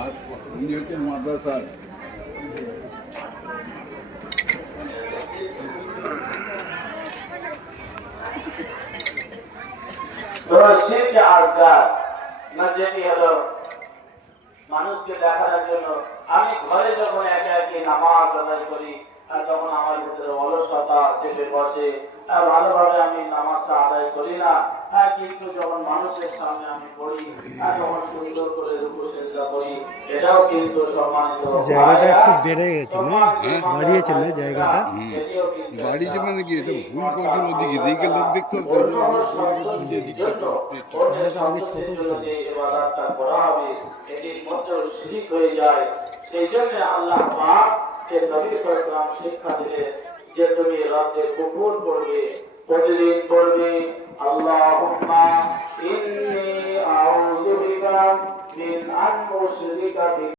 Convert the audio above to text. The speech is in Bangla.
আর উনি হচ্ছেন মাদ্রাসার তো শিরকে আসগার না, যেটি হলো মানুষকে দেখানোর জন্য। আমি ঘরে যখন একা একই নামাজ আদায় করি আর যখন আমার ভিতরে অলসতা চেপে বসে, ভালোভাবে আমি নামাজটা আদায় করি না, কিন্তু যখন মানুষের সামনে আমি পড়ি তখন সুন্দর করে রুকু সেজদা করি, এটাও কিন্তু সম্মানিত। জায়গাটা একটু বেড়ে গেছে না, বাড়িয়েছেন না জায়গাটা? বাড়িতে মানে কি এটা ভুল করছেন ওদিকে দিকে লোক দেখতে হবে, সেই জন্য আল্লাহ পাক যে নবী সাল্লাল্লাহু আলাইহি ওয়াসাল্লাম শিক্ষা দিলেন যে তুমি রাতে কুফর করবে, প্রতিদিন পড়বে আল্লাহুম্মা ইন্নী আউযু বিকা মিন আন উশরিকা বিকা।